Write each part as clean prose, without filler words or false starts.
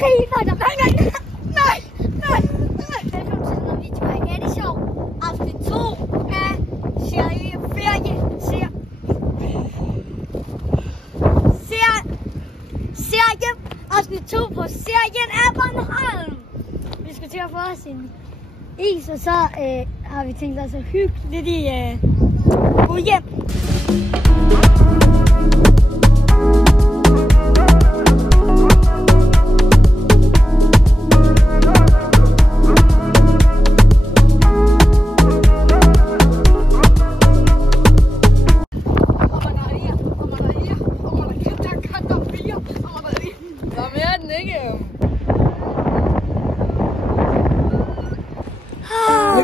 Nej. Velkommen til den video af Eddie Show. Afsnit 2 af serien afsnit 2 på serien af Bornholm. Vi skal til at få os en is, og så har vi tænkt os at hygge lidt i gå hjem.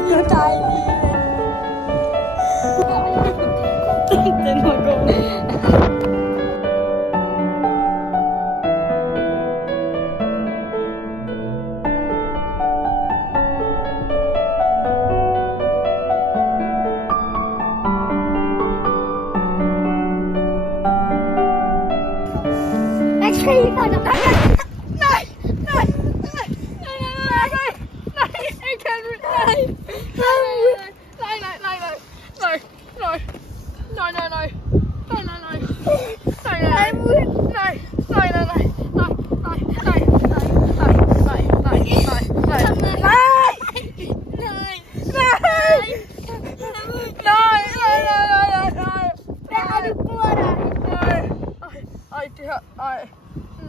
Det er dejligt. Den var god.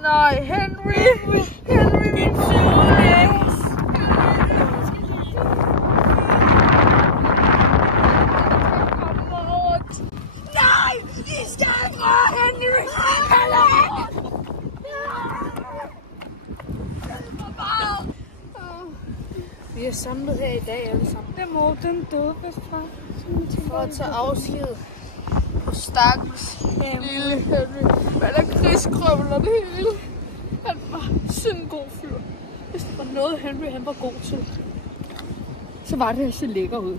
Nej, Henry, min flodhæs. Nej, vi skal fra Henry. Vi er samlet her i dag alle sammen. Det må den døde for at tage afsked på stakkels lille Henry. Men der krigskrøvler det hele. Han var sådan en god fyr. Hvis der var noget Henry han var god til, så var det at se lækker ud.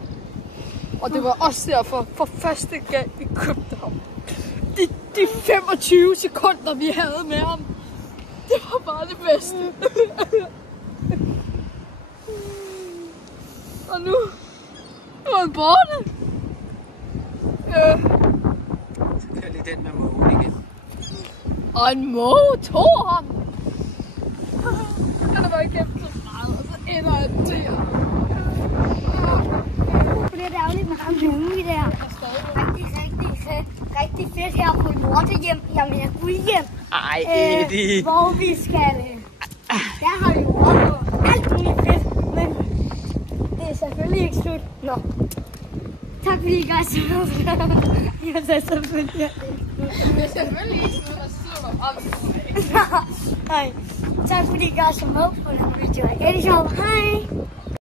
Og det var også derfor, for første gang vi købte ham. De 25 sekunder vi havde med ham, det var bare det bedste. Og nu er han borte. Så kører lige den med mågen igen. Og en måge tog ham. Han har været igennem så meget, og så ender han til jer. Det er dagligt med ham Henry der. Rigtig fedt her på Lortehjem. Jamen jeg guldhjem. Ej, Eddie. Hvor vi skal. Der har vi jo opnået alt muligt fedt, men det er selvfølgelig ikke slut. Nå. Tak fordi I gør så meget. Jeg sagde selvfølgelig ikke. Det er selvfølgelig ikke slut, og super. Nej. Tak fordi I gør så meget på den video af Eddie Show. Hej.